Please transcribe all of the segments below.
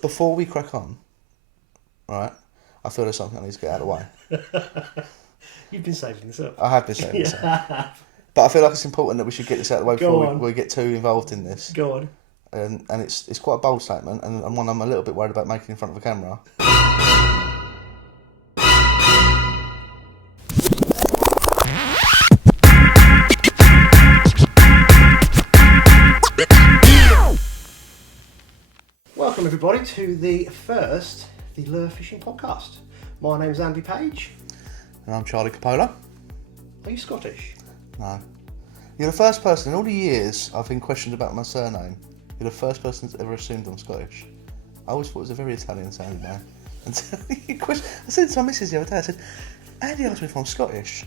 before we crack on, right, I feel there's something I need to get out of the way. You've been saving this up. I have been saving this up. But I feel like it's important that we should get this out of the way before we get too involved in this. Go on. And it's quite a bold statement, and one I'm a little bit worried about making in front of a camera. Welcome everybody to the Lure Fishing Podcast. My name's Andy Page. And I'm Charlie Coppola. Are you Scottish? No. You're the first person in all the years I've been questioned about my surname. You're the first person that's ever assumed I'm Scottish. I always thought it was a very Italian sounding name. Until I said to my missus the other day, I said, Andy asked me if I'm Scottish.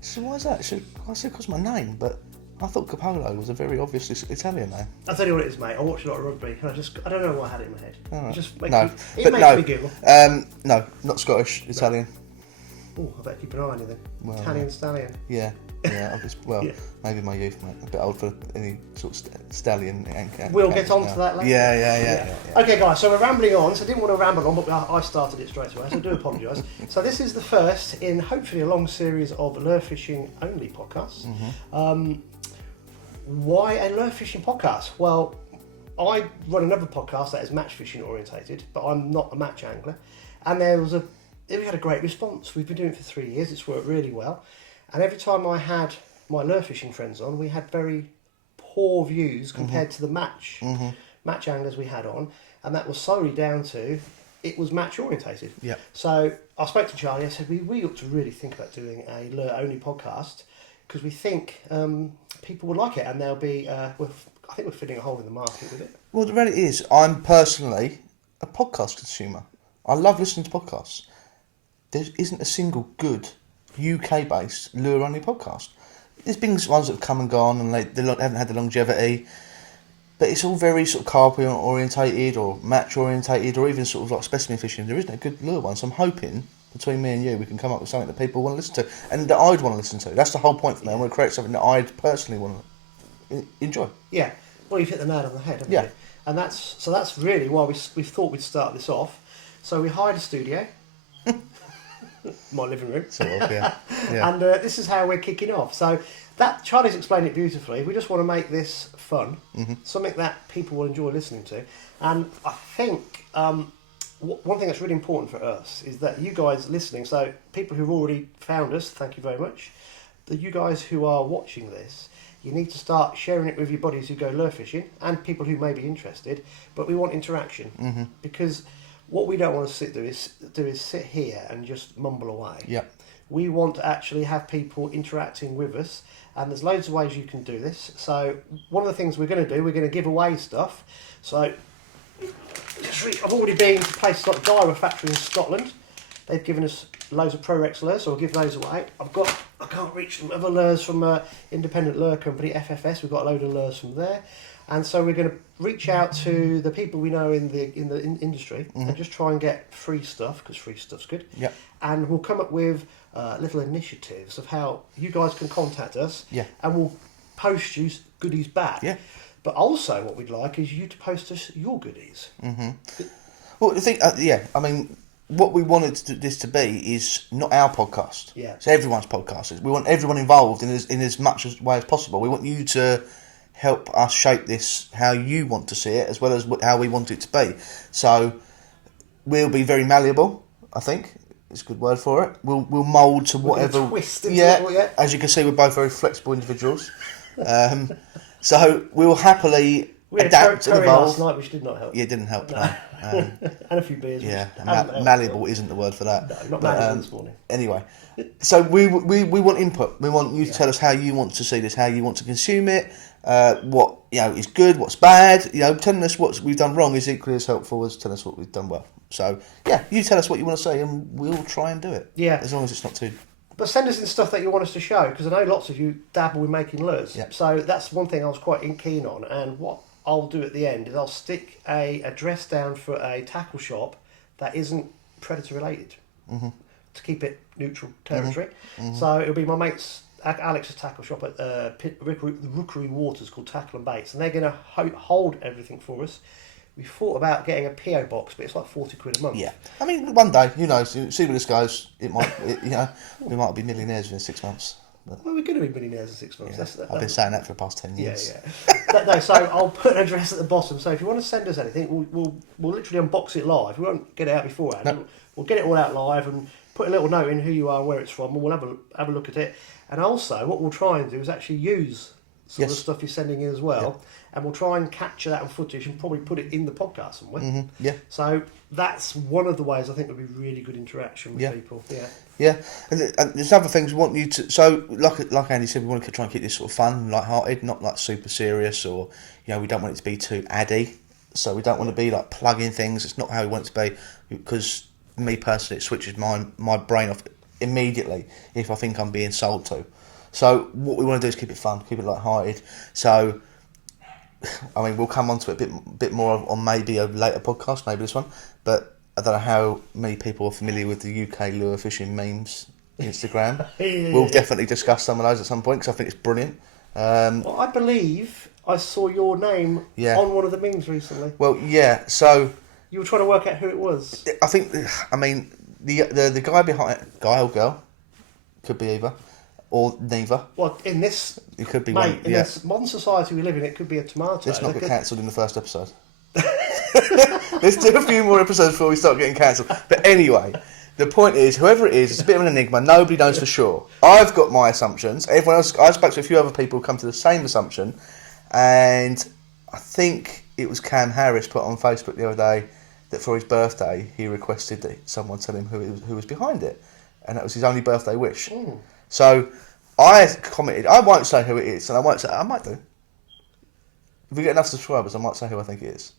She said, why is that? She said, I said, because my name, but I thought Coppola was a very obviously Italian name. I'll tell you what it is, mate. I watch a lot of rugby, and I don't know why I had it in my head. Right. It just makes me giggle. No, not Scottish, Italian. Oh, I better keep an eye on you then. Well, Italian stallion. Yeah. Yeah. Maybe my youth, mate. A bit old for any sort of stallion. We'll get on to that later. Yeah. Okay, guys, so we're rambling on. So I didn't want to ramble on, but I started it straight away, so I do apologise. So this is the first in hopefully a long series of lure fishing only podcasts. Mm-hmm. Why a lure fishing podcast? Well, I run another podcast that is match fishing orientated, but I'm not a match angler. And we had a great response. We've been doing it for 3 years. It's worked really well. And every time I had my lure fishing friends on, we had very poor views compared to the match anglers we had on. And that was solely down to it was match orientated. Yeah. So I spoke to Charlie. I said, we ought to really think about doing a lure only podcast because we think people would like it, and they'll be. I think we're filling a hole in the market with it. Well, the reality is, I'm personally a podcast consumer. I love listening to podcasts. There isn't a single good UK-based lure-only podcast. There's been ones that have come and gone, and they haven't had the longevity. But it's all very sort of carp orientated, or match orientated, or even sort of like specimen fishing. There isn't a good lure one, so I'm hoping between me and you we can come up with something that people want to listen to, and that I'd want to listen to. That's the whole point for me. I want to create something that I'd personally want to enjoy. Yeah. Well, you've hit the nail on the head, haven't you? And that's really why we thought we'd start this off. So we hired a studio. My living room. Sort of, yeah. And this is how we're kicking off. So that Charlie's explained it beautifully. We just want to make this fun, something that people will enjoy listening to. And I think one thing that's really important for us is that you guys listening, so people who've already found us, thank you very much. That you guys who are watching this, you need to start sharing it with your buddies who go lure fishing and people who may be interested. But we want interaction because what we don't want to do is sit here and just mumble away. Yeah. We want to actually have people interacting with us, and there's loads of ways you can do this. So one of the things we're going to do, we're going to give away stuff. So I've already been to places like Daiwa Factory in Scotland. They've given us loads of Pro-Rex lures, so I'll give those away. I can't reach some other lures from an independent lure company, FFS. We've got a load of lures from there. And so we're going to reach out to the people we know in the industry and just try and get free stuff, because free stuff's good. Yeah. And we'll come up with little initiatives of how you guys can contact us. Yeah. And we'll post you goodies back. Yeah. But also what we'd like is you to post us your goodies. Well, I think, I mean, what we wanted this to be is not our podcast. Yeah. It's everyone's podcast. We want everyone involved in as much way as possible. We want you to help us shape this how you want to see it, as well as how we want it to be. So we'll be very malleable, I think. It's a good word for it. We'll mould to whatever. Twist into it. As you can see, we're both very flexible individuals. So we'll happily adapt and evolve. Last night, which did not help. Yeah, it didn't help. No. And a few beers. Yeah, malleable isn't the word for that. No, not malleable this morning. Anyway, so we want input. We want you to tell us how you want to see this, how you want to consume it. What is good, what's bad. Telling us what we've done wrong is equally as helpful as telling us what we've done well. So you tell us what you want to say, and we'll try and do it. Yeah, as long as it's not too. But send us in stuff that you want us to show, because I know lots of you dabble in making lures. Yep. So that's one thing I was quite keen on. And what I'll do at the end is I'll stick a address down for a tackle shop that isn't predator related, to keep it neutral territory. So it'll be my mate's Alex's tackle shop at Rookery Waters called Tackle and Baits, and they're going to hold everything for us. we thought about getting a PO box, but it's like 40 quid a month. Yeah, I mean, one day, who knows? See where this goes. We might be millionaires within 6 months. But, Well, we're going to be millionaires in 6 months. Yeah, I've been saying that for the past 10 years. Yeah. No, so I'll put an address at the bottom. So if you want to send us anything, we'll literally unbox it live. We won't get it out beforehand. No. We'll get it all out live and put a little note in who you are, where it's from, and we'll have a look at it. And also, what we'll try and do is actually use some of the stuff you're sending in as well, and we'll try and capture that on footage and probably put it in the podcast somewhere. Mm-hmm. Yeah. So that's one of the ways I think would be really good interaction with people. Yeah. Yeah, and there's other things we want you to. So, like Andy said, we want to try and keep this sort of fun, light-hearted, not like super serious, or we don't want it to be too addy. So we don't want to be like plugging things. It's not how we want it to be, because me personally, it switches my brain off immediately if I think I'm being sold to. So what we want to do is keep it fun, keep it light-hearted. So, I mean, we'll come on to it a bit more on maybe a later podcast, maybe this one, but I don't know how many people are familiar with the UK lure fishing memes Instagram. We'll definitely discuss some of those at some point, because I think it's brilliant. Well, I believe I saw your name on one of the memes recently. Well, yeah, so... You were trying to work out who it was. I mean, the guy behind... Guy or girl? Could be either. Or neither. Well, in this... It could be mate, one. in this modern society we live in, it could be a tomato. Let's not get cancelled in the first episode. Let's do a few more episodes before we start getting cancelled. But anyway, the point is, whoever it is, it's a bit of an enigma. Nobody knows for sure. I've got my assumptions. Everyone else, I spoke to a few other people who come to the same assumption, and I think it was Cam Harris put on Facebook the other day that for his birthday he requested that someone tell him who was behind it, and that was his only birthday wish. So I commented, I won't say who it is, and I won't say, I might do. If we get enough subscribers, I might say who I think it is.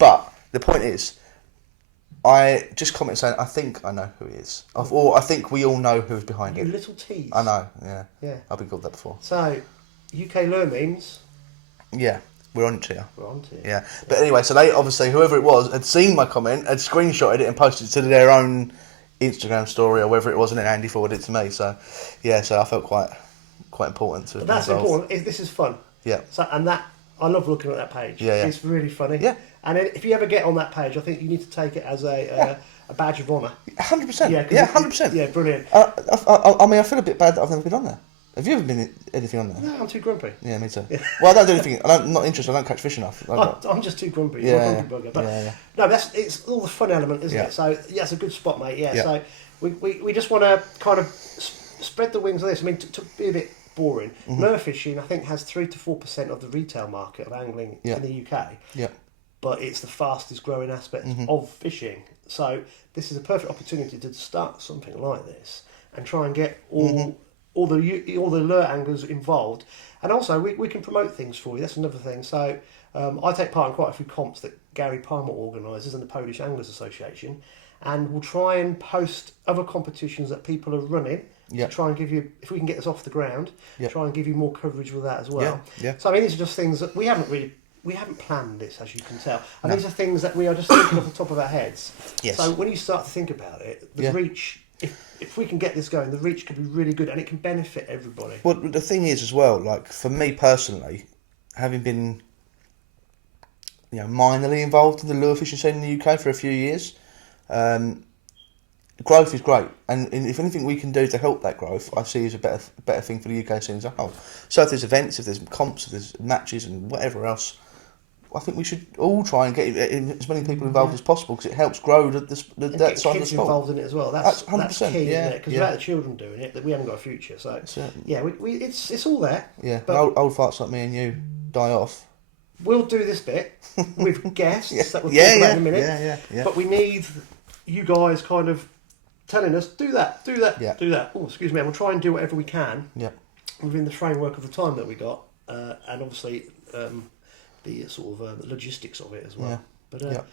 But the point is, I just commented saying, I think I know who it is. Or I think we all know who's behind You it. little tease. I know, yeah. Yeah. I've been called that before. So, UK lure memes. Yeah, we're on it here. We're on to it. Yeah. But anyway, so they obviously, whoever it was, had seen my comment, had screenshotted it and posted it to their own Instagram story or whatever it was, and then Andy forwarded it to me. So, yeah, so I felt quite important to But that's involved. important. This is fun. Yeah. So, and that, I love looking at that page. Yeah. It's really funny. Yeah. And if you ever get on that page, I think you need to take it as a badge of honour. 100%. Yeah, 100%. Yeah, brilliant. I mean, I feel a bit bad that I've never been on there. Have you ever been anything on there? No, I'm too grumpy. Yeah, me too. Yeah. Well, I don't do anything. I'm not interested. I don't catch fish enough. I'm just too grumpy. Yeah, I'm a grumpy bugger. But no, it's all the fun element, isn't it? So yeah, it's a good spot, mate. Yeah. So we just want to kind of spread the wings of this. I mean, to be a bit boring, lure fishing I think has 3 to 4% of the retail market of angling in the UK. Yeah. But it's the fastest growing aspect of fishing. So this is a perfect opportunity to start something like this and try and get all the lure anglers involved, and also we can promote things for you. That's another thing. So I take part in quite a few comps that Gary Palmer organises and the Polish Anglers Association, and we'll try and post other competitions that people are running to try and give you, if we can get this off the ground, try and give you more coverage with that as well. So I mean, these are just things that we haven't planned this, as you can tell, and these are things that we are just thinking off the top of our heads. So when you start to think about it, the reach, if we can get this going, the reach can be really good and it can benefit everybody. Well, the thing is as well, like for me personally, having been minorly involved in the lure fishing scene in the UK for a few years, growth is great, and if anything we can do to help that growth, I see as a better thing for the UK scene as a whole. So if there's events, if there's comps, if there's matches and whatever else, I think we should all try and get as many people involved as possible, because it helps grow that side of the sport. Kids involved in it as well. That's 100%, that's key, isn't it? Because without the children doing it, that we haven't got a future. So it's all there. Yeah, but old farts like me and you die off. We'll do this bit with guests that we'll talk about in a minute. Yeah. But we need you guys kind of telling us do that. Do that. Oh, excuse me. And we'll try and do whatever we can. Within the framework of the time that we got, and obviously. The sort of logistics of it as well, but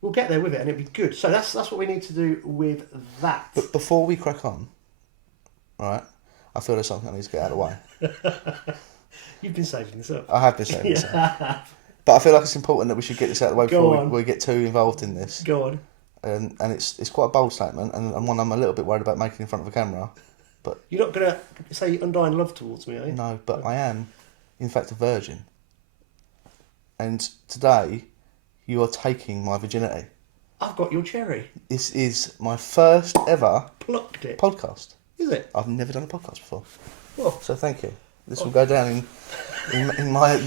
we'll get there with it and it'll be good. So that's what we need to do with that. But before we crack on, right? I feel there's something I need to get out of the way. You've been saving this up. I have been saving this up, but I feel like it's important that we should get this out of the way before we get too involved in this. Go on. And it's quite a bold statement, and one I'm a little bit worried about making in front of a camera. But you're not gonna say undying love towards me, are you? No, but I am, in fact, a virgin. And today, you are taking my virginity. I've got your cherry. This is my first ever Plucked it. podcast. Is it? I've never done a podcast before. Well, So thank you. This will go down in my.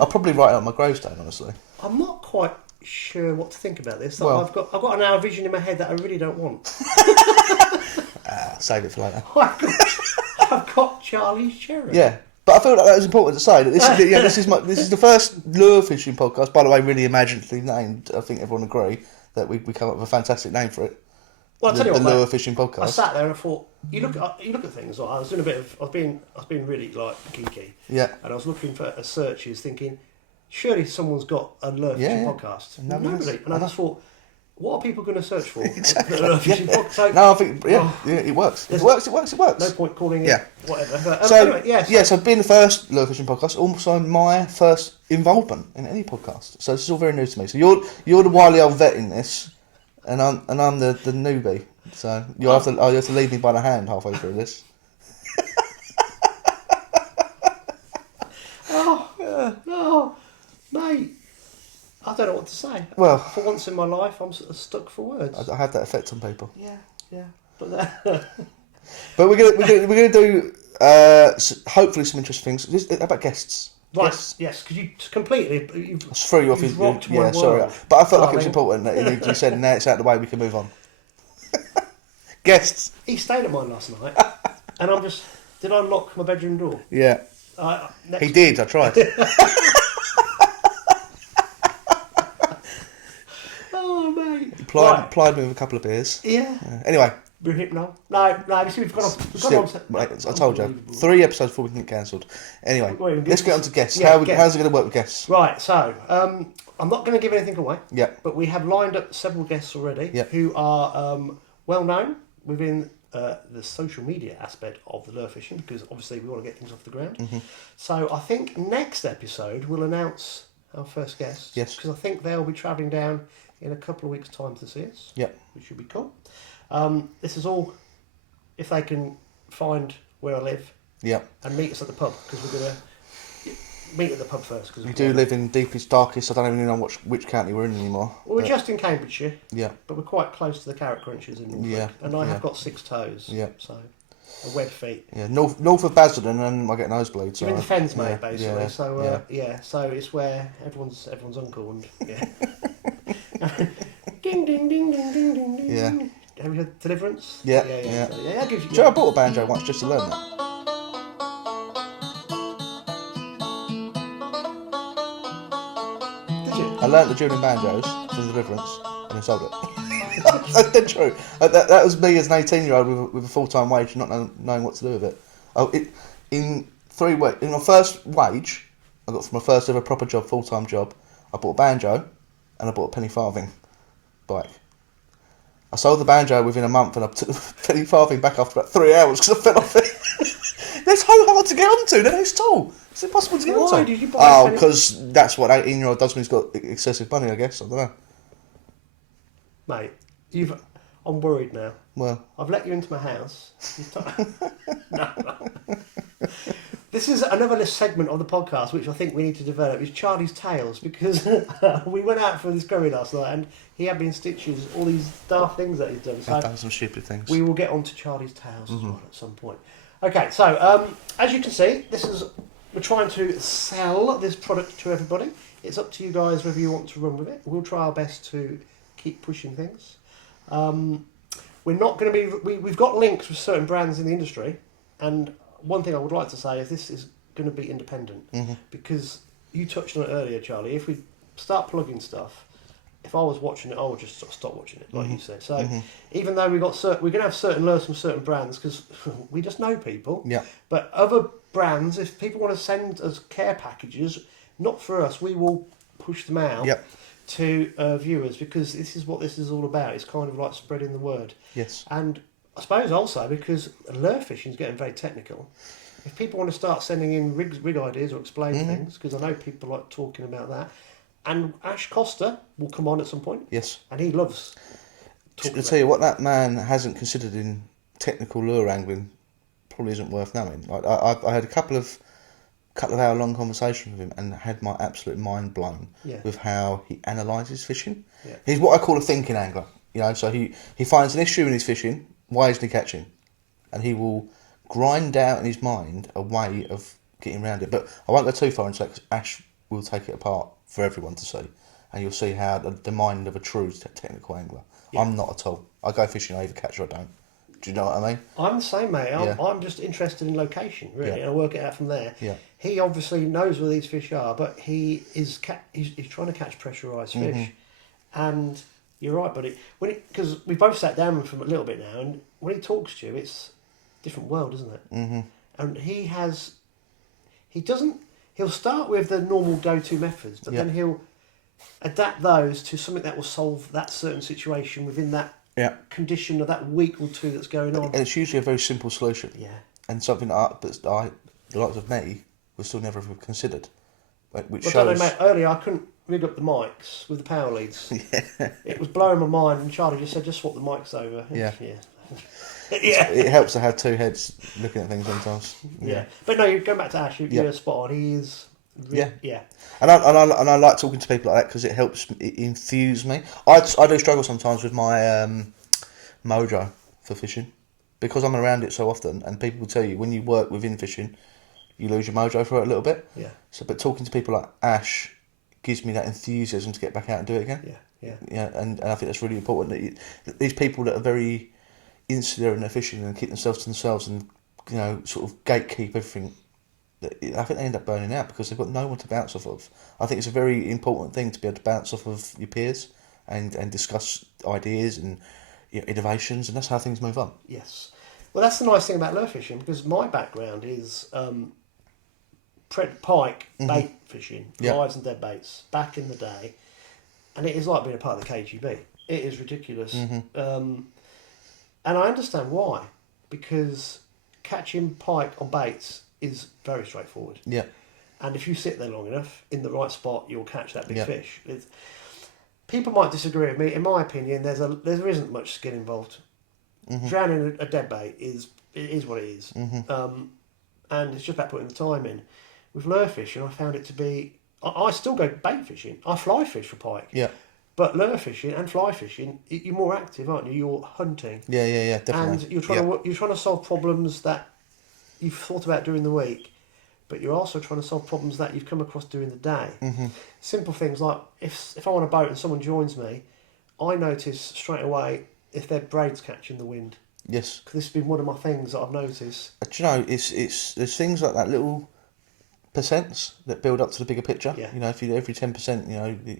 I'll probably write it on my gravestone, honestly. I'm not quite sure what to think about this. Well- I've got an hour vision in my head that I really don't want. Save it for later. I've got Charlie's cherry. Yeah, but I felt like that was important to say that this is the first lure fishing podcast. By the way, really imaginatively named. I think everyone agree that we come up with a fantastic name for it. Well, I'll tell you what, the lure mate, fishing podcast. I sat there and I thought, you look at things. Like I was doing a bit of, I've been really like geeky. Yeah. And I was looking for searches, thinking, surely someone's got a lure fishing podcast. Nobody. And I just thought, what are people going to search for? Exactly. Lure fishing podcast. So, No, I think it works. It works. no point calling it whatever. But, So anyway, so being the first lure fishing podcast, also my first involvement in any podcast. So this is all very new to me. So you're the wily old vet in this, and I'm the newbie. So you have to lead me by the hand halfway through this. Oh, mate. I don't know what to say. Well, For once in my life, I'm sort of stuck for words. I have that effect on people. Yeah. But But we're gonna do hopefully some interesting things. How about guests? right, Guests. yes, because you completely Threw you off. You've rocked my Sorry, world, but I felt like it was darling. important that you said now it's out of the way. We can move on. Guests. He stayed at mine last night, and I'm just. Did I lock my bedroom door? Yeah, Next he did. I tried. Oh, mate. Plied me with a couple of beers. Yeah. Anyway, We're hypno. No. You see, we've gone off. We've gone still, on to, mate, I told you 3 episodes before we can get cancelled. Anyway, Wait, let's get on to guests. Yeah, How's it going to work with guests? Right. So, I'm not going to give anything away. Yeah. But we have lined up several guests already Yeah. who are well known within the social media aspect of the lure fishing, because obviously we want to get things off the ground. Mm-hmm. So I think next episode we'll announce our first guests. Yes. Because I think they'll be travelling down in a couple of weeks' time to see us. Yeah. Which should be cool. This is all if they can find where I live Yeah. and meet us at the pub, because we're going to meet at the pub first. Cause We do live in deepest, darkest. I don't even know which county we're in anymore. Well, we're just in Cambridgeshire. Yeah. But we're quite close to the carrot crunchers in Norfolk. Yeah, And I yeah. have got 6 toes. Yeah. So, a web feet. Yeah. North of Basildon, and I get nosebleeds. You're in the fens, mate, yeah, basically. yeah, So, so it's where everyone's uncle and, ding, ding, ding, ding, ding, ding, ding. Yeah. Have you heard Deliverance? Yeah. So, that gives you... Do you know I bought a banjo once just to learn that? Did you? I learnt the dueling banjos from Deliverance and then sold it. That's dead true. That was me as an 18-year-old with a full-time wage and not knowing what to do with it. In 3 weeks, in my first wage, I got from my first ever proper job, full-time job, I bought a banjo and I bought a penny farthing bike. I sold the banjo within a month and I took the penny farthing back after about 3 hours because I fell off it. They're so hard to get onto, they're so tall. It's impossible to get onto. Why did you buy a penny? Because that's what 18-year-old does when he's got excessive money, I guess. I don't know. Mate, I'm worried now. Well, I've let you into my house. No. This is another segment of the podcast which I think we need to develop, is Charlie's Tales, because we went out for this curry last night and he had me in stitches, all these daft things that he's done. I've So done some stupid things. we will get on to Charlie's Tales as well at some point. Okay, so as you can see, we're trying to sell this product to everybody. It's up to you guys whether you want to run with it. We'll try our best to keep pushing things. We're not going to be... We've got links with certain brands in the industry, and one thing I would like to say is this is going to be independent, because you touched on it earlier, Charlie. If we start plugging stuff, if I was watching it, I would just sort of stop watching it, like you said. So even though we're going to have certain lures from certain brands, because we just know people. Yeah. But other brands, if people want to send us care packages, not for us, we will push them out. Yep. To viewers, because this is what this is all about. It's kind of like spreading the word. Yes. And I suppose also because lure fishing is getting very technical. If people want to start sending in rig ideas or explain things, because I know people like talking about that. And Ash Costa will come on at some point. Yes. And he loves I'll talking tell you what that man hasn't considered in technical lure angling probably isn't worth knowing. Like I had a couple of couple of hour long conversation with him and had my absolute mind blown Yeah. with how he analyses fishing. Yeah. He's what I call a thinking angler. You know, so he finds an issue in his fishing. Why isn't he catching? And he will grind out in his mind a way of getting around it. But I won't go too far into that because Ash will take it apart for everyone to see, and you'll see how the mind of a true technical angler. Yeah. I'm not at all. I go fishing, I either catch or I don't. Do you know what I mean? I'm the same, mate. Yeah. I'm just interested in location, really, Yeah. and I work it out from there. Yeah. He obviously knows where these fish are, but he's trying to catch pressurised fish, and you're right, buddy. Because we both sat down with him a little bit now, and when he talks to you, it's a different world, isn't it? Mm-hmm. And he'll start with the normal go-to methods, but then he'll adapt those to something that will solve that certain situation within that condition of that week or two that's going on. And it's usually a very simple solution. Yeah. And something that the likes of me, would still never have considered. Which Well, shows... I don't know, mate, earlier I couldn't rig up the mics with the power leads. Yeah. It was blowing my mind, and Charlie just said, just swap the mics over. Yeah. Yeah. It helps to have two heads looking at things sometimes. Yeah. But no, going back to Ash, you're spot on. He is... Yeah. And I like talking to people like that because it helps infuse me. I do struggle sometimes with my mojo for fishing because I'm around it so often, and people will tell you when you work within fishing, you lose your mojo for it a little bit. Yeah. So, but talking to people like Ash gives me that enthusiasm to get back out and do it again. Yeah. And I think that's really important. That these people that are very insular in their fishing and keep themselves to themselves and sort of gatekeep everything, I think they end up burning out because they've got no one to bounce off of. I think it's a very important thing to be able to bounce off of your peers and discuss ideas and innovations, and that's how things move on. Yes. Well, that's the nice thing about lure fishing, because my background is pike bait fishing, lives and dead baits back in the day, and it is like being a part of the KGB. It is ridiculous, and I understand why, because catching pike on baits is very straightforward. Yeah. And if you sit there long enough in the right spot, you'll catch that big fish. People might disagree with me. In my opinion, there isn't much skill involved. Drowning a dead bait is what it is, and it's just about putting the time in. With lure fishing, I found it to be. I still go bait fishing. I fly fish for pike. Yeah. But lure fishing and fly fishing, you're more active, aren't you? You're hunting. Yeah, definitely. And you're trying to solve problems that you've thought about during the week, but you're also trying to solve problems that you've come across during the day. Simple things like if I'm on a boat and someone joins me, I notice straight away if their braid's catching the wind. Yes. Because this has been one of my things that I've noticed. Do you know, it's there's things like that, little percents that build up to the bigger picture. Yeah. If you every 10%,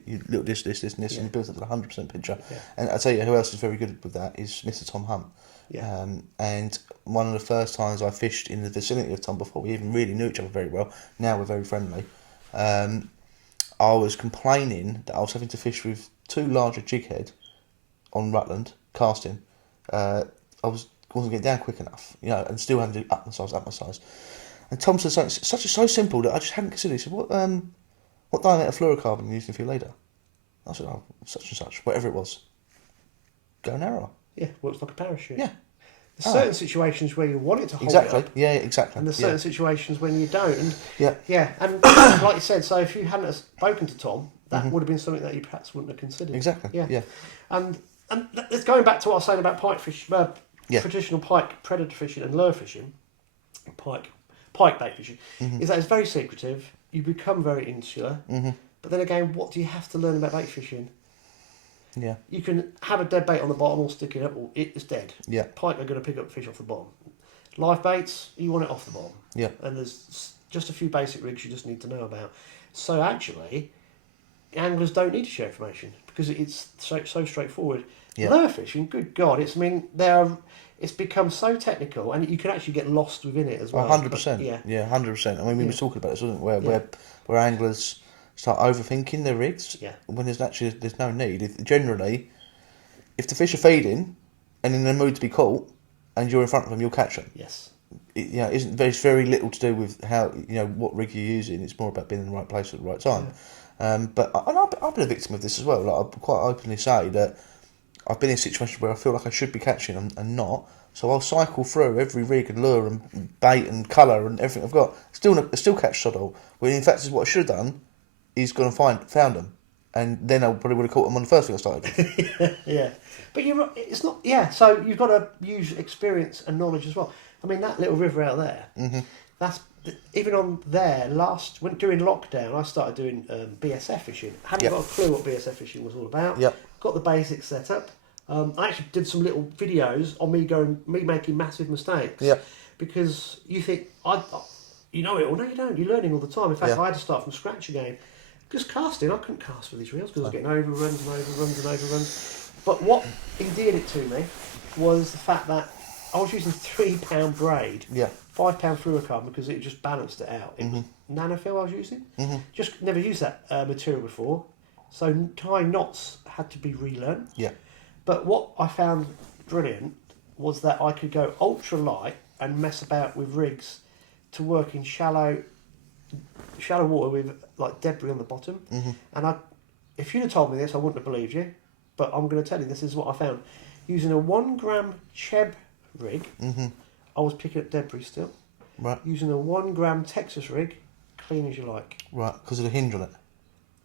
you little this, and you build up to the 100% picture. Yeah. And I tell you, who else is very good with that is Mr. Tom Hunt. Yeah. And one of the first times I fished in the vicinity of Tom before we even really knew each other very well. Now we're very friendly. I was complaining that I was having to fish with too large a jig head on Rutland casting. I wasn't getting down quick enough, and still having to do up my size. And Tom said something so simple that I just hadn't considered. He said, "What diameter fluorocarbon are you using for your leader?" I said, "Oh, such and such, whatever it was. Go narrower." Yeah, works like a parachute. Yeah. There's certain situations where you want it to hold exactly. it up. Yeah, exactly. And there's certain situations when you don't. And and like you said, so if you hadn't spoken to Tom, that would have been something that you perhaps wouldn't have considered. Exactly. Yeah. And it's going back to what I was saying about pike fish, traditional pike predator fishing and lure fishing, pike bait fishing, is that it's very secretive. You become very insular. But then again, what do you have to learn about bait fishing? Yeah. You can have a dead bait on the bottom or stick it up, or it's dead. Yeah. Pike are going to pick up fish off the bottom. Live baits, you want it off the bottom. Yeah. And there's just a few basic rigs you just need to know about. So actually, anglers don't need to share information because it's so straightforward. Yeah. Lure fishing, good God, it's become so technical, and you can actually get lost within it as well. 100%. Yeah. Yeah, 100%. I mean, we were talking about this, wasn't we? Where anglers start overthinking their rigs when there's no need. Generally, if the fish are feeding and in the mood to be caught, and you're in front of them, you'll catch them. Yes. There's very little to do with how what rig you're using. It's more about being in the right place at the right time. But I've been a victim of this as well. Like, I quite openly say that I've been in situations where I feel like I should be catching and not. So I'll cycle through every rig and lure and bait and colour and everything I've got. Still catch sod all. When in fact, is what I should have done is gone and found them, and then I probably would have caught them on the first thing I started with. Yeah, but you're right. It's not. Yeah, so you've got to use experience and knowledge as well. I mean, that little river out there. Mm-hmm. That's even on there. During lockdown, I started doing BSF fishing. Hadn't got a clue what BSF fishing was all about. Yep. Got the basics set up. I actually did some little videos on me making massive mistakes. Yeah. Because you think you know it all. No, you don't. You're learning all the time. In fact, I had to start from scratch again. Because casting, I couldn't cast for these reels because I was getting overruns and overruns and overruns. But what endeared it to me was the fact that I was using £3 braid, £5 fluorocarbon because it just balanced it out. It was nanofil I was using. Mm-hmm. Just never used that material before, so tying knots had to be relearned. Yeah. But what I found brilliant was that I could go ultra light and mess about with rigs to work in shallow water with like debris on the bottom. Mm-hmm. And if you'd have told me this, I wouldn't have believed you. But I'm going to tell you, this is what I found. Using a 1 gram Cheb rig, I was picking up debris still. Right. Using a 1 gram Texas rig, clean as you like. Right, because of the hinge on it.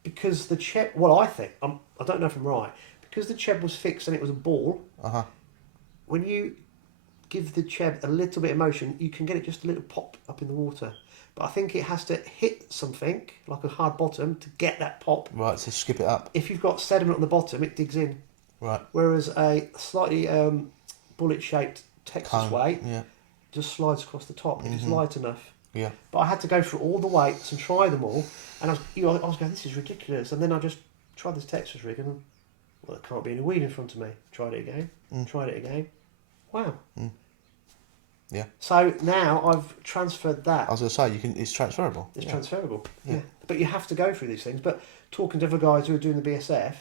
Because the Cheb, well, I think I don't know if I'm right. Because the Cheb was fixed and it was a ball. When you give the Cheb a little bit of motion, you can get it just a little pop up in the water. But I think it has to hit something, like a hard bottom, to get that pop. Right, so skip it up. If you've got sediment on the bottom, it digs in. Right. Whereas a slightly bullet-shaped Texas weight just slides across the top. If it's light enough. Yeah. But I had to go through all the weights and try them all. And I was going, this is ridiculous. And then I just tried this Texas rig and, well, there can't be any weed in front of me. Tried it again. Tried it again. Wow. Yeah. So now I've transferred that. I was going to say, it's transferable. It's transferable. Yeah. But you have to go through these things. But talking to other guys who are doing the BSF,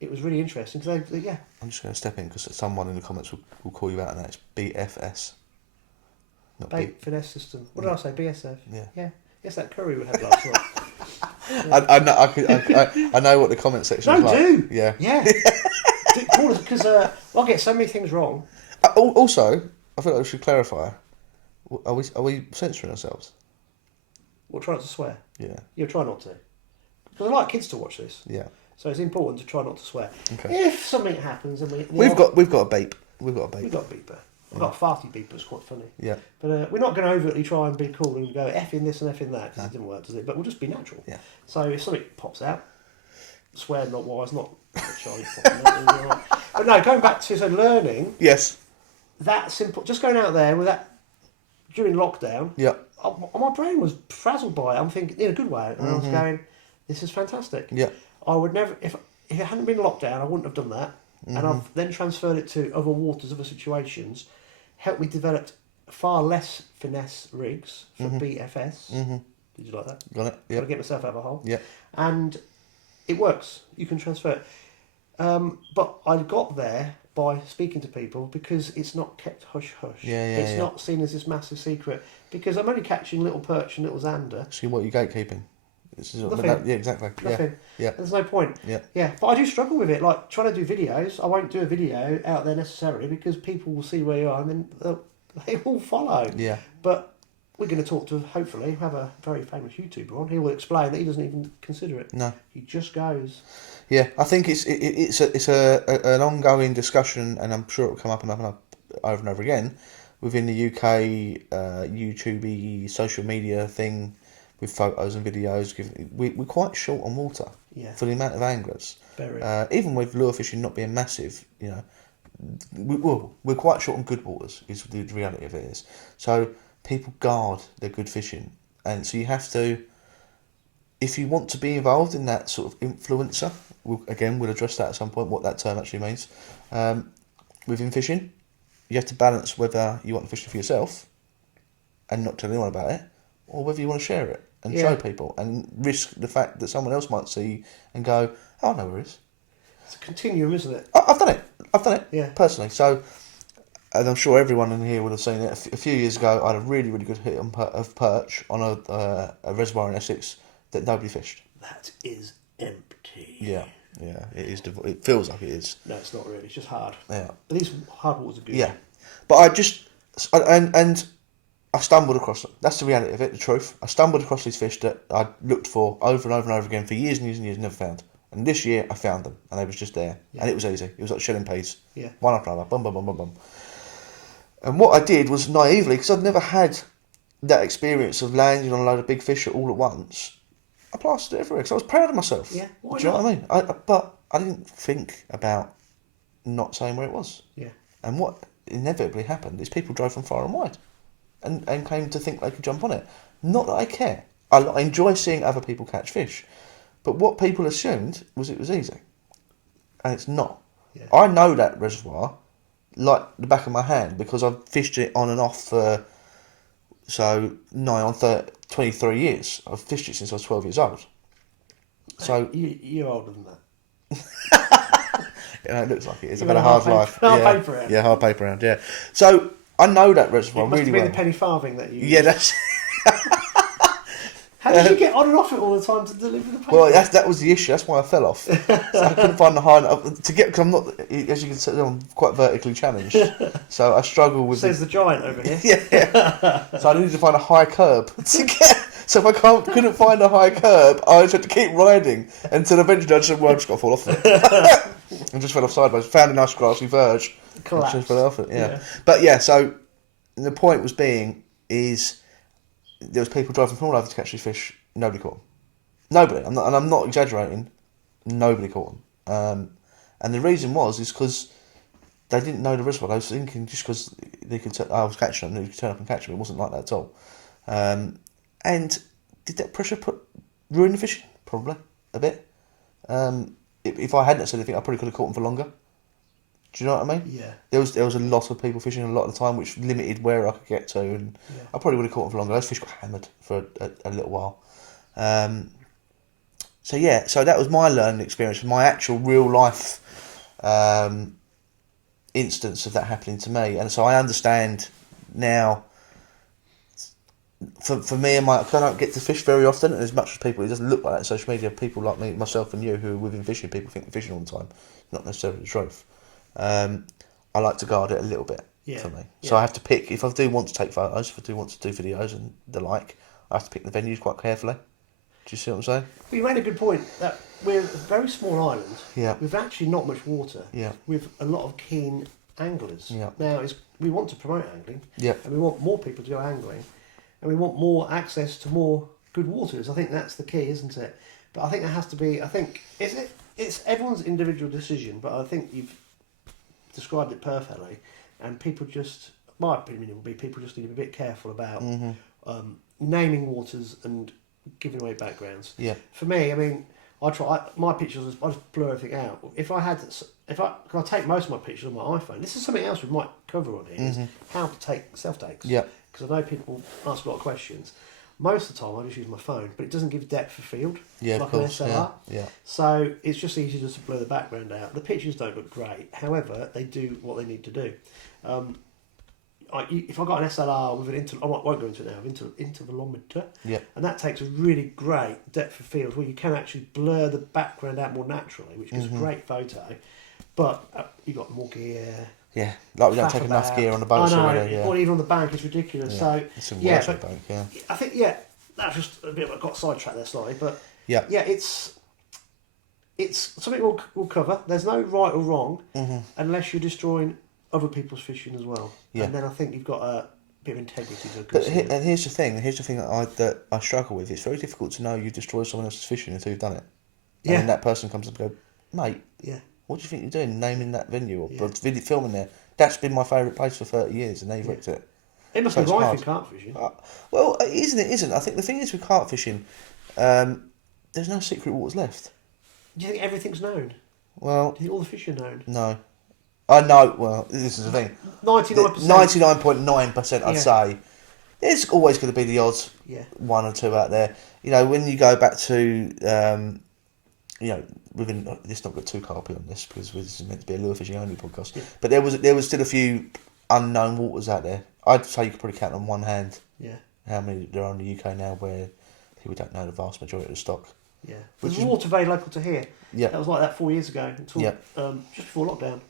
it was really interesting because I'm just going to step in because someone in the comments will call you out on that. It's BFS. Not Bait Finesse System. What did I say? BSF. Yeah. Yeah. Yes, that curry we had last night. Yeah. I know what the comment section is like. Do. Yeah. Yeah. Because I get so many things wrong. Also, I feel like we should clarify. Are we censoring ourselves? We'll try not to swear. Yeah. You'll try not to. Because I like kids to watch this. Yeah. So it's important to try not to swear. Okay. If something happens and we've got a beep. We've got a beep. We've got a beeper. We've got a farty beeper. It's quite funny. Yeah. But we're not going to overtly try and be cool and go F in this and F in that because it didn't work, does it? But we'll just be natural. Yeah. So if something pops out, swear not wise, not Charlie popping out. Right. But no, going back to learning. Yes. That simple. Just going out there with that during lockdown. Yeah. My brain was frazzled by it. I'm thinking in a good way, and I was going, "This is fantastic." Yeah. I would never, if it hadn't been lockdown, I wouldn't have done that. And I've then transferred it to other waters, other situations. Helped me develop far less finesse rigs for BFS. Did you like that? Got it. Yeah. Got to get myself out of a hole. Yeah. And it works. You can transfer it. But I got there by speaking to people because it's not kept hush hush. It's not seen as this massive secret because I'm only catching little perch and little zander. So what are you gatekeeping? Nothing. Yeah, exactly. Nothing. Yeah. There's no point. Yeah. Yeah. But I do struggle with it. Like trying to do videos, I won't do a video out there necessarily because people will see where you are and then they will follow. Yeah. But we're going to talk to, hopefully, have a very famous YouTuber on. He will explain that he doesn't even consider it. No. He just goes. Yeah, I think it's an ongoing discussion, and I'm sure it will come up and up over and over again within the UK YouTube social media thing with photos and videos. We're quite short on water for the amount of anglers. Very. Even with lure fishing not being massive, we're quite short on good waters. Is the reality of it is. So people guard their good fishing, and so you have to. If you want to be involved in that sort of influencer, we'll address that at some point, what that term actually means. Within fishing, you have to balance whether you want to fish for yourself and not tell anyone about it, or whether you want to share it and show people and risk the fact that someone else might see and go, oh, I know where it is. It's a continuum, isn't it? I've done it, personally. So, and I'm sure everyone in here would have seen it. A few years ago, I had a really, really good hit of perch on a reservoir in Essex that nobody fished. That is empty. Yeah. Yeah, it is. It feels like it is. No, it's not really. It's just hard. Yeah. But these hard waters are good. Yeah. But and I stumbled across them. That's the reality of it, the truth. I stumbled across these fish that I looked for over and over and over again for years and years and years, never found. And this year I found them, and they was just there. Yeah. And it was easy. It was like shelling peas. Yeah. One after another. Bum, bum, bum, bum, bum. And what I did was naively, because I'd never had that experience of landing on a load of big fish all at once, I plastered it everywhere because I was proud of myself. Yeah, why Do you not? know what I mean? But I didn't think about not saying where it was. Yeah. And what inevitably happened is people drove from far and wide and came to think they could jump on it. Not that I care. I enjoy seeing other people catch fish. But what people assumed was it was easy. And it's not. Yeah. I know that reservoir like the back of my hand because I've fished it on and off for nigh on 23 years. I've fished it since I was 12 years old. So you're older than that. Yeah, it looks like it is. You've I've had a hard life. Hard paper round. Yeah, hard paper round. Yeah. So I know that reservoir It must really have been well. the penny farthing that you. Yeah, that's. How did you get on and off it all the time to deliver the paper? Well, that was the issue. That's why I fell off. So I couldn't find the high enough to get because I'm not, as you can see, I'm quite vertically challenged. So I struggle with. Says the giant over here. Yeah. So I needed to find a high curb to get. So if I couldn't find a high curb, I just had to keep riding until eventually I just said, "Well, I just got to fall off it," and just fell off sideways. Found a nice grassy verge. Collapsed. Just fell off it. Yeah. But yeah, so the point was is there was people driving from all over to catch these fish. Nobody caught them. Nobody. I'm not exaggerating. Nobody caught them. And the reason is because they didn't know the reservoir. They was thinking just because they could. I was catching them. They could turn up and catch them. It wasn't like that at all. And did that pressure ruin the fishing? Probably a bit. If I hadn't said anything, I probably could have caught them for longer. Do you know what I mean? Yeah. There was a lot of people fishing a lot of the time, which limited where I could get to, and I probably would have caught them for longer. Those fish got hammered for a little while. So that was my learning experience, my actual real life instance of that happening to me, and so I understand now. For me and I don't get to fish very often, and as much as people, it doesn't look like that on social media. People like me, myself, and you, who are within fishing, people think they're fishing all the time. Not necessarily the truth. I like to guard it a little bit for me. So I have to pick, if I do want to take photos, if I do want to do videos and the like, I have to pick the venues quite carefully. Do you see what I'm saying? Well, you made a good point that we're a very small island. Yeah. With actually not much water. Yeah. With a lot of keen anglers. Yeah. Now, we want to promote angling. Yeah. And we want more people to go angling. And we want more access to more good waters. I think that's the key, isn't it? But I think there has to be, it's everyone's individual decision, but I think you've described it perfectly. And people just, my opinion would be, people just need to be a bit careful about naming waters and giving away backgrounds. Yeah. For me, I mean, my pictures, I just blur everything out. Cause I take most of my pictures on my iPhone. This is something else we might cover on here, is how to take self-takes. Yeah. Because I know people ask a lot of questions. Most of the time I just use my phone, but it doesn't give depth of field. Yeah, like of course. an SLR. Yeah. So it's just easy just to blur the background out. The pictures don't look great. However, they do what they need to do. If I got an SLR with an I won't go into it now, intervalometer, and that takes a really great depth of field where you can actually blur the background out more naturally, which gives a great photo. But you've got more gear. Yeah, like we don't take enough gear on the boat already. Yeah. Or even on the bank, it's ridiculous. Yeah. So Bank, I think that's just a bit. I got sidetracked there slightly, but it's something we'll cover. There's no right or wrong unless you're destroying other people's fishing as well. Yeah. And then I think you've got a bit of integrity to it. And here's the thing. that I struggle with. It's very difficult to know you've destroyed someone else's fishing until you've done it. And then that person comes up and goes, mate. Yeah. What do you think you're doing, naming that venue or filming there? That's been my favourite place for 30 years, and they've wrecked it. It must be right for carp fishing. Well, it isn't. I think the thing is with carp fishing, there's no secret waters left. Do you think everything's known? Well, do you think all the fish are known? No. I know. Well, this is the thing. 99%. 99.9%, I'd say. There's always going to be the odds. Yeah. One or two out there. You know, when you go back to, let's not get too carpy on this because this is meant to be a lure fishing only podcast. Yeah. But there was still a few unknown waters out there. I'd say you could probably count on one hand. Yeah. How many there are in the UK now where people don't know the vast majority of the stock. Yeah. There's water very local to here. Yeah. That was like that 4 years ago until Yeah. Just before lockdown.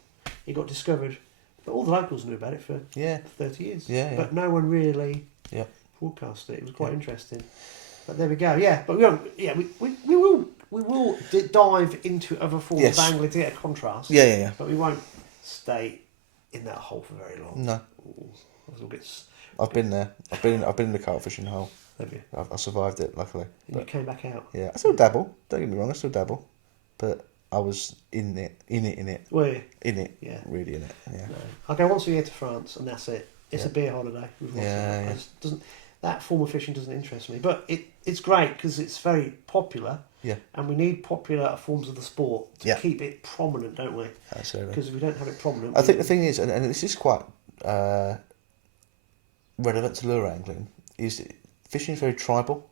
It got discovered. But all the locals knew about it for 30 years. Yeah. But no one really broadcast it. It was quite interesting. But there we go. Yeah, but we won't. Yeah, we will dive into other forms of angling to get a contrast. Yeah. But we won't stay in that hole for very long. No. I've been there. I've been in the carp fishing hole. Have you? I survived it, luckily. And you came back out. Yeah, I still dabble. Don't get me wrong, I still dabble, but I was in it. Were you? In it. Yeah. Really in it. Yeah. No. I go once a year to France, and that's it. It's a beer holiday. That form of fishing doesn't interest me, but it's great because it's very popular. Yeah. And we need popular forms of the sport to keep it prominent, don't we? Absolutely. Because if we don't have it prominent, I think the thing is, and this is quite relevant to lure angling, is fishing is very tribal.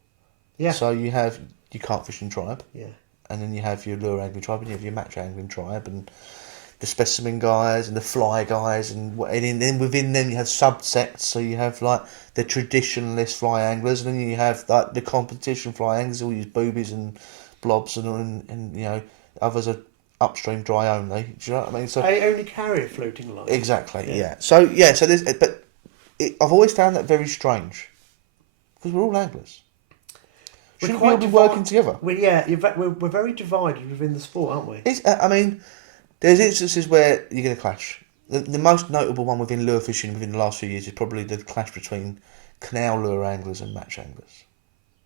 Yeah. So you have your carp fishing tribe. Yeah. And then you have your lure angling tribe, and you have your match angling tribe, and the specimen guys, and the fly guys, and then within them you have subsects. So you have like the traditionalist fly anglers, and then you have like the competition fly anglers who all use boobies and blobs, and you know others are upstream dry only. Do you know what I mean? So I only carry a floating line. exactly, yeah. So there's, but I've always found that very strange because we're all anglers. Shouldn't we all be working together? We're very divided within the sport, aren't we? I mean, there's instances where you're going to clash. The most notable one within lure fishing within the last few years is probably the clash between canal lure anglers and match anglers.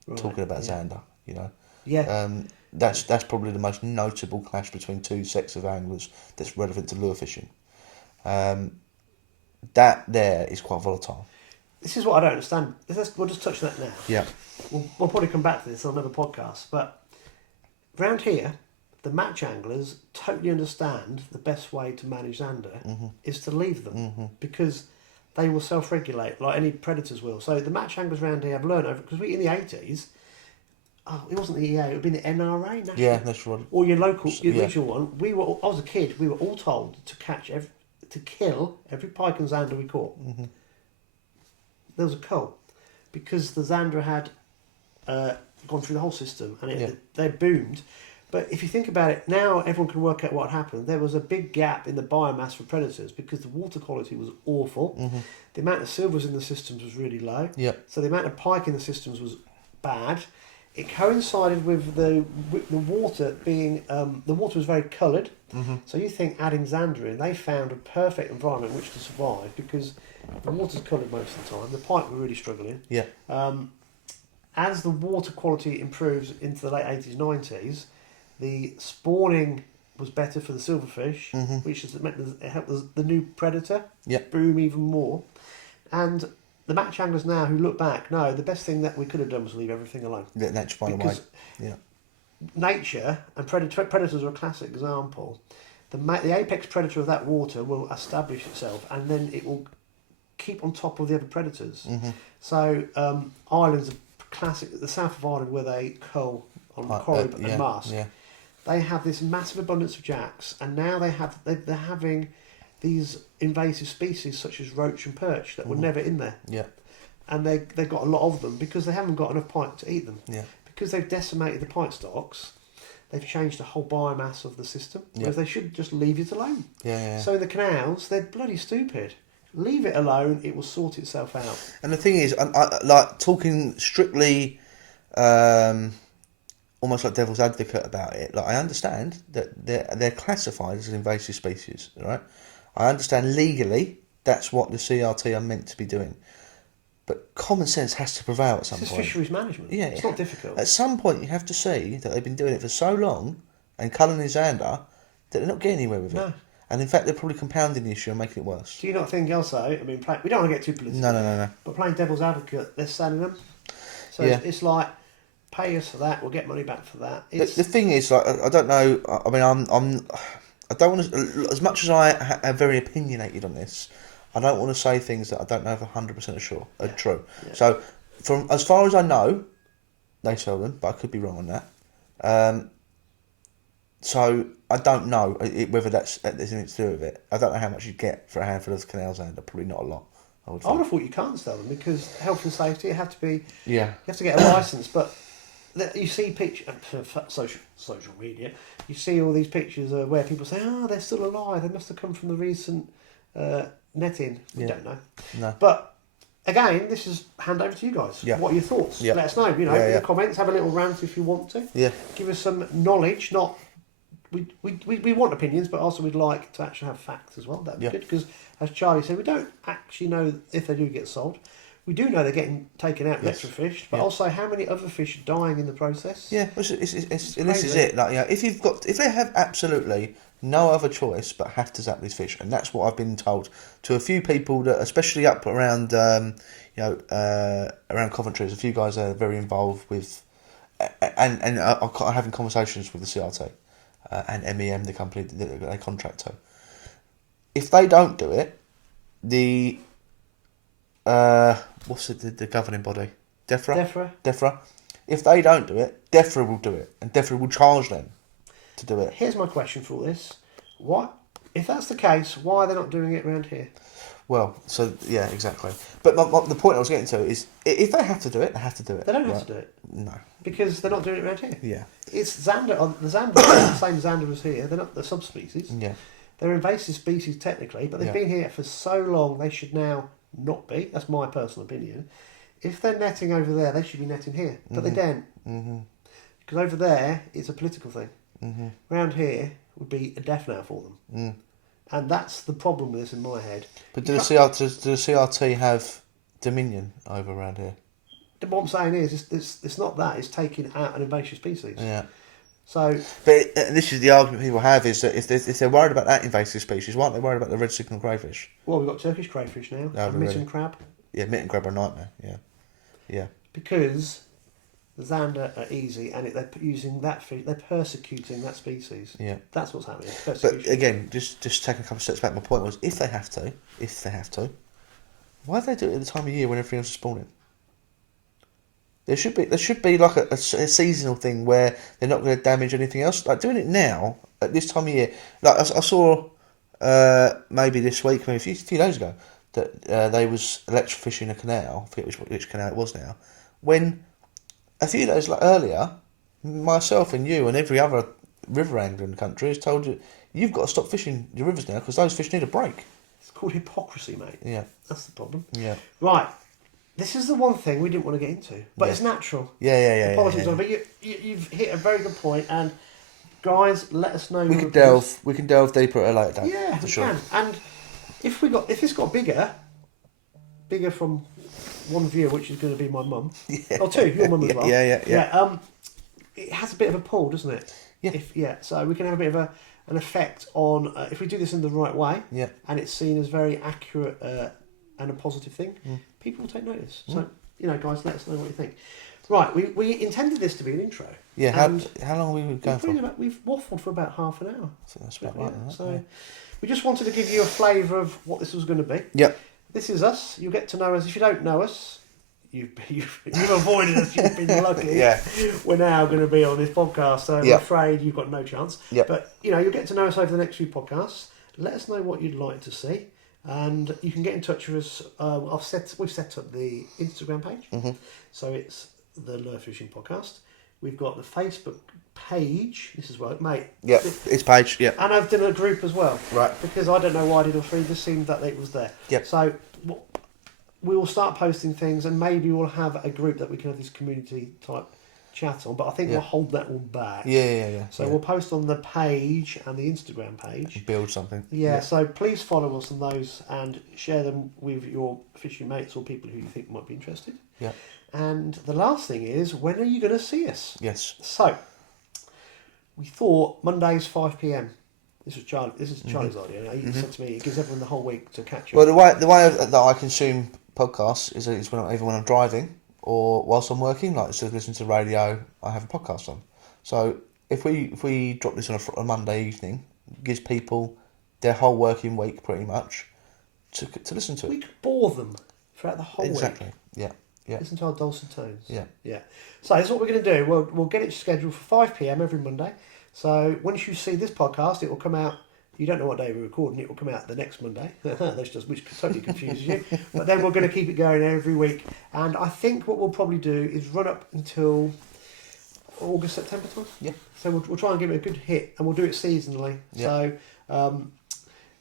Right, talking about Zander, you know. Yeah. That's probably the most notable clash between two sets of anglers that's relevant to lure fishing. That there is quite volatile. This is what I don't understand. We'll just touch that now. Yeah. We'll probably come back to this on another podcast. But around here, the match anglers totally understand the best way to manage zander is to leave them because they will self-regulate like any predators will. So the match anglers around here have learned over because in the 80s. Oh, it wasn't the EA. It would have been the NRA. National, that's right. or your local, your regional one. I was a kid. We were all told to kill every pike and zander we caught. There was a cull because the zander had gone through the whole system and they boomed. But if you think about it, now everyone can work out what happened. There was a big gap in the biomass for predators because the water quality was awful. The amount of silvers in the systems was really low. So the amount of pike in the systems was bad. It coincided with the water being the water was very coloured. So you think adding zander in, they found a perfect environment in which to survive because the water's coloured most of the time. The pike were really struggling. As the water quality improves into the late 80s, 90s, the spawning was better for the silverfish, which has meant it helped the new predator boom even more. And the match anglers now who look back know the best thing that we could have done was leave everything alone. Let nature find a way. Nature and predators are a classic example. The apex predator of that water will establish itself and then it will keep on top of the other predators. So Ireland's a classic, the south of Ireland where they cull on cory and mask. They have this massive abundance of jacks and now they're having these invasive species such as roach and perch that were never in there. And they've got a lot of them because they haven't got enough pike to eat them. Because they've decimated the pike stocks, they've changed the whole biomass of the system. Whereas they should just leave it alone. So in the canals, they're bloody stupid. Leave it alone, it will sort itself out. And the thing is, I like talking strictly almost like devil's advocate about it. Like I understand that they're classified as an invasive species, right? I understand legally that's what the CRT are meant to be doing. But common sense has to prevail at some point. It's fisheries management. It's not difficult. At some point you have to see that they've been doing it for so long and culling his zander that they're not getting anywhere with it. And in fact they're probably compounding the issue and making it worse. Do you not think also, I mean, we don't want to get too political. No. But playing devil's advocate, they're selling them. So it's like, pay us for that, we'll get money back for that. The thing is, like, I don't know, I mean, I don't want to, as much as I am very opinionated on this, I don't want to say things that I don't know if 100% are true. So, from as far as I know, they sell them, but I could be wrong on that. So, I don't know whether there's anything to do with it. I don't know how much you get for a handful of canal zander, probably not a lot. I would have thought you can't sell them because health and safety, you have to get a licence, but you see pictures, social media, you see all these pictures where people say, oh, they're still alive, they must have come from the recent netting. We don't know. No. But again, this is hand over to you guys. Yeah. What are your thoughts? Yeah. Let us know, in the comments, have a little rant if you want to. Yeah. Give us some knowledge, not... We want opinions, but also we'd like to actually have facts as well. That'd be good, because as Charlie said, we don't actually know if they do get sold. We do know they're getting taken out, electrofished, but also how many other fish are dying in the process. Yeah, and this is it. Like, if they have absolutely no other choice but have to zap these fish, and that's what I've been told to a few people that, especially up around, around Coventry, there's a few guys that are very involved with, and are having conversations with the CRT and MEM, the company that they contract to. If they don't do it, the what's the governing body? DEFRA. If they don't do it, DEFRA will do it, and DEFRA will charge them to do it. Here's my question for all this: if that's the case, why are they not doing it around here? Well, so yeah, exactly. But the point I was getting to is, if they have to do it, they have to do it. They don't have to do it. No, because they're not doing it around here. Yeah, it's Zander. The Zander, the same Zander as here. They're not the subspecies. Yeah, they're invasive species technically, but they've been here for so long. They should now not be. That's my personal opinion. If they're netting over there, they should be netting here, but they don't. Because over there, it's a political thing. Around here would be a death knell for them. And that's the problem with this in my head. But do the CRT have dominion over around here? What I'm saying is, it's not that. It's taking out an invasive species. Yeah. So, but this is the argument people have, is that if they're worried about that invasive species, why aren't they worried about the red signal crayfish? Well, we've got Turkish crayfish now, and mitten crab. Yeah, mitten crab are a nightmare. Yeah. Because the Zander are easy, and they're using that fish. They're persecuting that species. Yeah. That's what's happening. But again, just taking a couple of steps back. My point was, if they have to, why do they do it at the time of year when everything else is spawning? There should be like a seasonal thing where they're not going to damage anything else. Like doing it now at this time of year. Like I saw maybe this week, maybe a few days ago, that they was electrofishing a canal. I forget which canal it was now. When a few days earlier, myself and you and every other river angler in the country has told you, you've got to stop fishing your rivers now because those fish need a break. It's called hypocrisy, mate. Yeah, that's the problem. Yeah. Right. This is the one thing we didn't want to get into, but it's natural. Yeah. Politics on, but you've hit a very good point, and guys, let us know. We can delve deeper at a later date. Yeah, for we sure. can. And if this got bigger from one viewer, which is going to be my mum, or two, your mum as well. Yeah. It has a bit of a pull, doesn't it? Yeah. So we can have a bit of an effect on if we do this in the right way. Yeah. And it's seen as very accurate and a positive thing. People will take notice. So, guys, let us know what you think. Right, we intended this to be an intro. Yeah, how long have we been going for? We've waffled for about half an hour. So that's about right. So we just wanted to give you a flavour of what this was going to be. Yep. This is us. You'll get to know us. If you don't know us, you've avoided us. You've been lucky. Yeah. We're now going to be on this podcast, so I'm afraid you've got no chance. Yep. But, you'll get to know us over the next few podcasts. Let us know what you'd like to see. And you can get in touch with us. We've set up the Instagram page, so it's the Lure Fishing Podcast. We've got the Facebook page. This is well, mate. Yeah, it's page. Yeah, and I've done a group as well. Right. Because I don't know why I did all three. It just seemed that it was there. Yeah. So we will start posting things, and maybe we'll have a group that we can have this community type chat on, but I think we'll hold that one back. Yeah. So we'll post on the page and the Instagram page. Build something. Yeah, so please follow us on those and share them with your fishing mates or people who you think might be interested. Yeah. And the last thing is, when are you going to see us? Yes. So, we thought Mondays 5 p.m. This is Charlie's idea. He said to me, it gives everyone the whole week to catch up. Well, the way that I consume podcasts is either when I'm driving or whilst I'm working, like instead of listening to radio, I have a podcast on. So if we drop this on a Monday evening, it gives people their whole working week pretty much to listen to it. We could bore them throughout the whole week. Exactly. Yeah. Listen to our dulcet tones. Yeah. So this is what we're going to do. We'll get it scheduled for 5 p.m. every Monday. So once you see this podcast, it will come out. You don't know what day we're recording. It will come out the next Monday. Which totally confuses you. But then we're going to keep it going every week. And I think what we'll probably do is run up until August, September time. Yeah. So we'll try and give it a good hit, and we'll do it seasonally. Yeah. So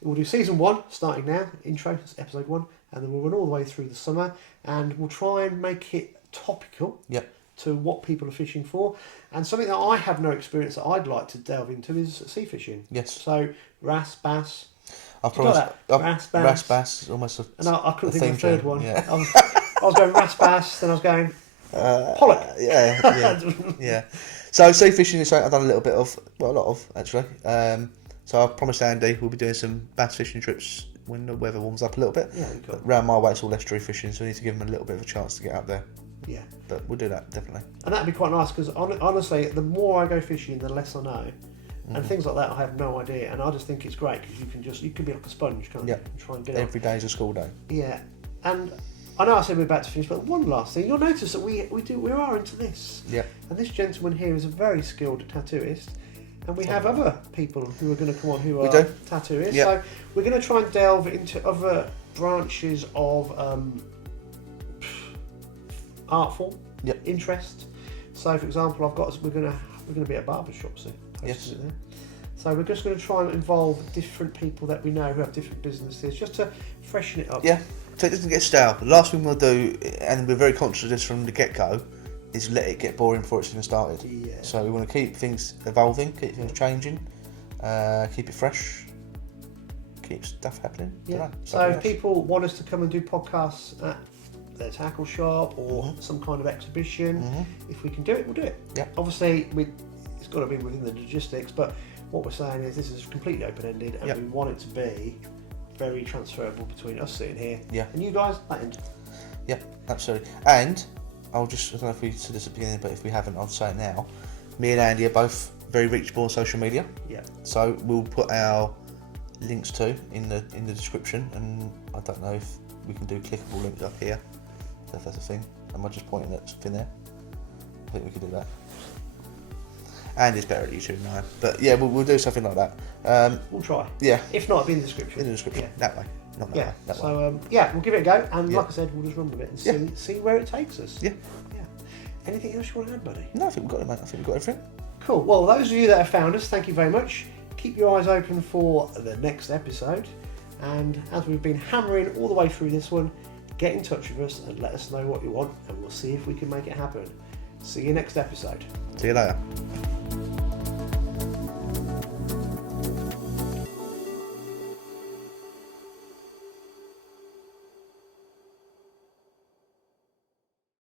we'll do season 1 starting now, intro, that's episode 1, and then we'll run all the way through the summer, and we'll try and make it topical. Yeah. To what people are fishing for, and something that I have no experience that I'd like to delve into is sea fishing. Yes. So wrasse, bass. I've promised. Wrasse, bass. Wrasse bass is almost a. And I couldn't think of a third tune. one. Yeah. I was going wrasse bass, then I was going pollock. Yeah. So sea fishing is something I've done a little bit of, well, a lot of actually. So I've promised Andy we'll be doing some bass fishing trips when the weather warms up a little bit. Yeah, cool. Round my way it's all estuary fishing, so we need to give him a little bit of a chance to get out there. Yeah. But we'll do that, definitely. And that'd be quite nice, because honestly, the more I go fishing, the less I know. And things like that, I have no idea. And I just think it's great, because you can be like a sponge, can't you? And try and get Every day is a school day. Yeah. And I know I said we're about to finish, but one last thing. You'll notice that we are into this. Yeah. And this gentleman here is a very skilled tattooist. And we have other people who are going to come on who are tattooists. Yeah. So we're going to try and delve into other branches of art form, interest. So, for example, we're going to be at a barber shop soon. Yes. So we're just going to try and involve different people that we know who have different businesses, just to freshen it up. Yeah. So it doesn't get stale. The last thing we'll do, and we're very conscious of this from the get-go, is let it get boring before it's even started. Yeah. So we want to keep things evolving, keep things changing, keep it fresh, keep stuff happening. Yeah. So if people want us to come and do podcasts at their tackle shop or some kind of exhibition, if we can do it, we'll do it. Yeah. Obviously, it's got to be within the logistics, but what we're saying is this is completely open-ended, and we want it to be very transferable between us sitting here and you guys that end. Yeah, absolutely. And I don't know if we said this at the beginning, but if we haven't, I'll say it now. Me and Andy are both very reachable on social media. Yeah. So we'll put our links to in the description, and I don't know if we can do clickable links up here. If that's a thing. Am I just pointing at something there? I think we could do that. Andy's better at YouTube than I am. But yeah, we'll do something like that. We'll try. Yeah. If not, it'll be in the description. In the description. That way. Not that way. That so way. we'll give it a go, and like I said, we'll just run with it and see where it takes us. Yeah. Anything else you want to add, buddy? No, I think we've got it, mate. I think we've got everything. Cool. Well, those of you that have found us, thank you very much. Keep your eyes open for the next episode, and as we've been hammering all the way through this one, get in touch with us and let us know what you want, and we'll see if we can make it happen. See you next episode. See you later.